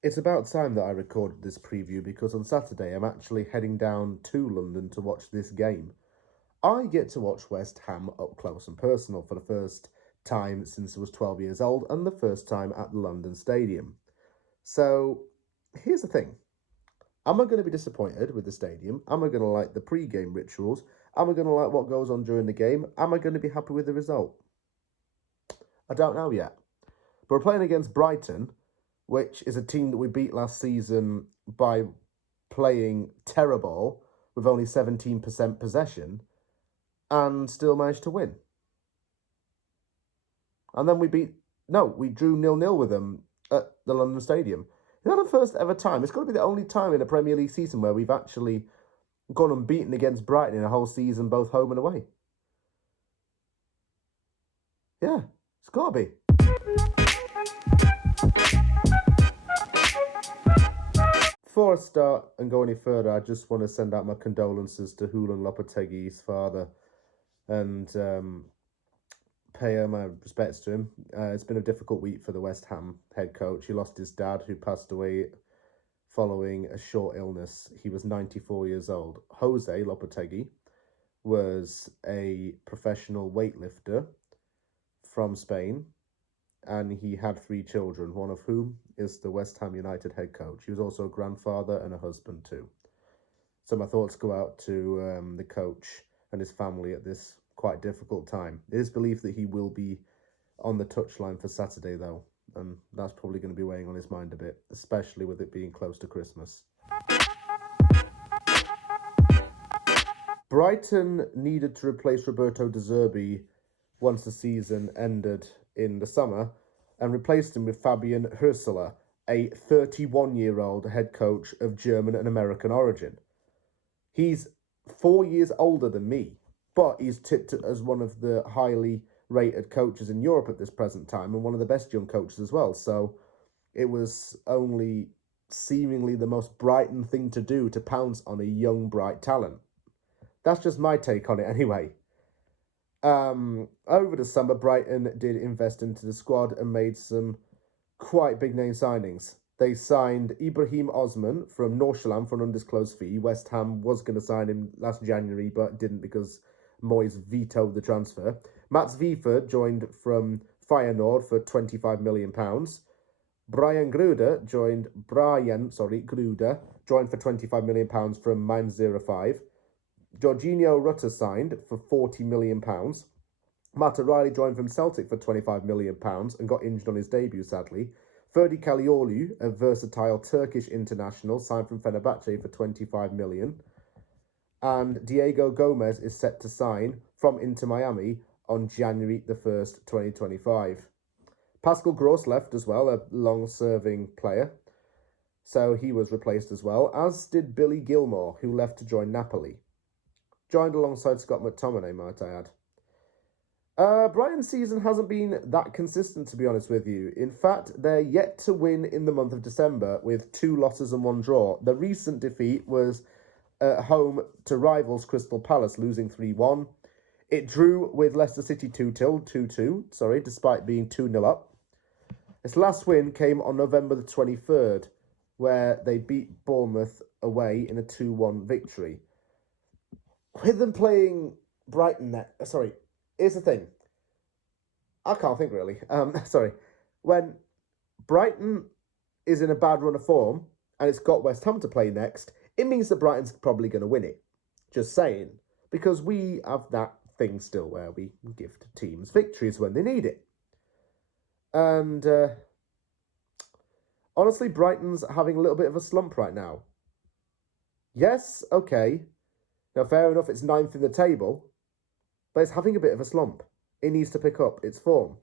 It's about time that I recorded this preview because on Saturday I'm actually heading down to London to watch this game. I get to watch West Ham up close and personal for the first time since I was 12 years old and the first time at the London Stadium. So here's the thing. Am I going to be disappointed with the stadium? Am I going to like the pre-game rituals? Am I going to like what goes on during the game? Am I going to be happy with the result? I don't know yet. But we're playing against Brighton, which is a team that we beat last season by playing terrible with only 17% possession and still managed to win. And then we drew 0-0 with them at the London Stadium. Is that the first ever time? It's got to be the only time in a Premier League season where we've actually gone unbeaten against Brighton in a whole season, both home and away. Yeah, it's got to be. Before I start and go any further, I just want to send out my condolences to Julian Lopetegui's father and pay my respects to him. It's been a difficult week for the West Ham head coach. He lost his dad, who passed away following a short illness. He was 94 years old. Jose Lopetegui was a professional weightlifter from Spain, and he had 3 children, one of whom is the West Ham United head coach. He was also a grandfather and a husband too. So my thoughts go out to the coach and his family at this quite difficult time. It is believed that he will be on the touchline for Saturday, though, and that's probably going to be weighing on his mind a bit, especially with it being close to Christmas. Brighton needed to replace Roberto De Zerbi once the season ended in the summer and replaced him with Fabian Hürseler, a 31-year-old head coach of German and American origin. He's 4 years older than me, but he's tipped as one of the highly rated coaches in Europe at this present time and one of the best young coaches as well. So it was only seemingly the most Brighton thing to do to pounce on a young, bright talent. That's just my take on it anyway. Over the summer, Brighton did invest into the squad and made some quite big name signings. They signed Ibrahim Osman from Nordsjælland for an undisclosed fee. West Ham was going to sign him last January, but didn't because Moyes vetoed the transfer. Mats Wiefer joined from Feyenoord for £25 million. Gruder joined for £25 million from Mainz 05. Jorginho Rutter signed for £40 million. Matt O'Reilly joined from Celtic for £25 million and got injured on his debut, sadly. Ferdi Kalioglu, a versatile Turkish international, signed from Fenerbahce for £25 million. And Diego Gomez is set to sign from Inter Miami on January the 1st, 2025. Pascal Gross left as well, a long-serving player. So he was replaced as well, as did Billy Gilmore, who left to join Napoli. Joined alongside Scott McTominay, might I add. Brighton's season hasn't been that consistent, to be honest with you. In fact, they're yet to win in the month of December with 2 losses and 1 draw. The recent defeat was at home to rivals Crystal Palace, losing 3-1. It drew with Leicester City 2-2, despite being 2-0 up. Its last win came on November the 23rd, where they beat Bournemouth away in a 2-1 victory. With them playing Brighton, here's the thing. I can't think really. When Brighton is in a bad run of form and it's got West Ham to play next, it means that Brighton's probably going to win it. Just saying. Because we have that thing still where we give teams victories when they need it. And honestly, Brighton's having a little bit of a slump right now. Yes, okay. Now, fair enough, it's 9th in the table, but it's having a bit of a slump. It needs to pick up its form.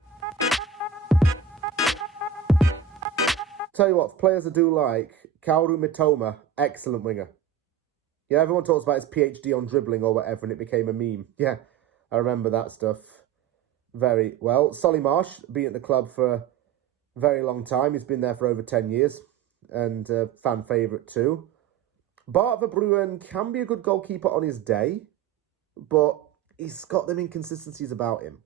Tell you what, players I do like, Kaoru Mitoma, excellent winger. Yeah, everyone talks about his PhD on dribbling or whatever, and it became a meme. Yeah, I remember that stuff very well. Solly Marsh, been at the club for a very long time. He's been there for over 10 years, and fan favourite too. Bart Verbruggen can be a good goalkeeper on his day, but he's got them inconsistencies about him.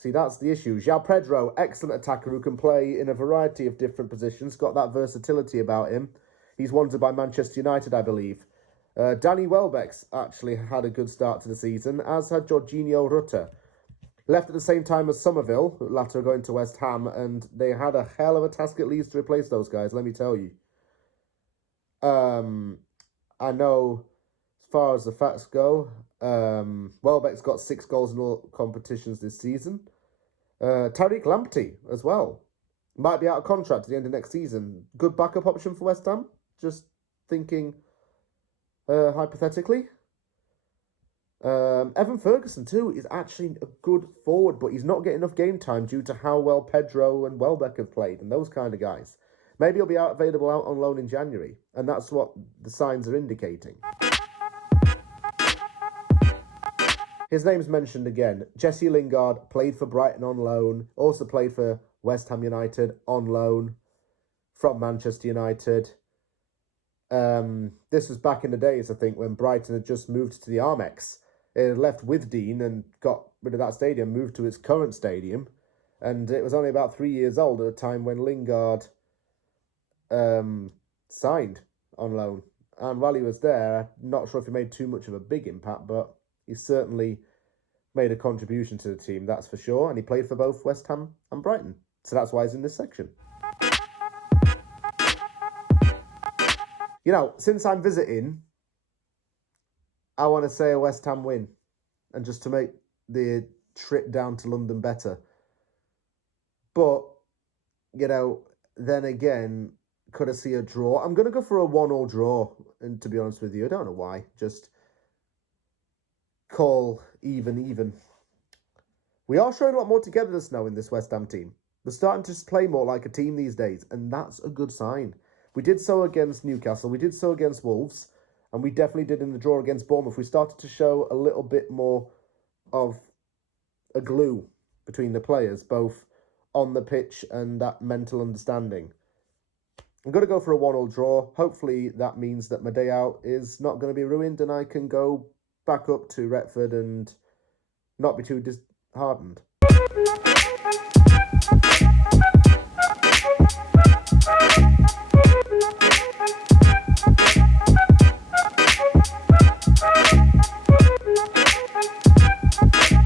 See, that's the issue. João Pedro, excellent attacker who can play in a variety of different positions, got that versatility about him. He's wanted by Manchester United, I believe. Danny Welbeck's actually had a good start to the season, as had Jorginho Rutter. Left at the same time as Somerville, latter going to West Ham, and they had a hell of a task at Leeds to replace those guys, let me tell you. I know, as far as the facts go, Welbeck's got 6 goals in all competitions this season. Tariq Lamptey as well. Might be out of contract at the end of next season. Good backup option for West Ham. Just thinking hypothetically. Evan Ferguson too is actually a good forward, but he's not getting enough game time due to how well Pedro and Welbeck have played and those kind of guys. Maybe he'll be available out on loan in January, and that's what the signs are indicating. His name's mentioned again. Jesse Lingard played for Brighton on loan, also played for West Ham United on loan from Manchester United. This was back in the days, I think, when Brighton had just moved to the Armex. It had left with Dean and got rid of that stadium, moved to its current stadium, and it was only about 3 years old at the time when Lingard signed on loan. And while he was there, I'm not sure if he made too much of a big impact, but he certainly made a contribution to the team, that's for sure. And he played for both West Ham and Brighton. So that's why he's in this section. You know, since I'm visiting, I want to say a West Ham win. And just to make the trip down to London better. But, you know, then again, could I see a draw? I'm going to go for a 1-1 draw. And to be honest with you, I don't know why. Just call even. We are showing a lot more togetherness now in this West Ham team. We're starting to play more like a team these days, and that's a good sign. We did so against Newcastle, we did so against Wolves, and we definitely did in the draw against Bournemouth. We started to show a little bit more of a glue between the players, both on the pitch and that mental understanding. I'm going to go for a 1-1 draw. Hopefully that means that my day out is not going to be ruined and I can go back up to Retford and not be too disheartened.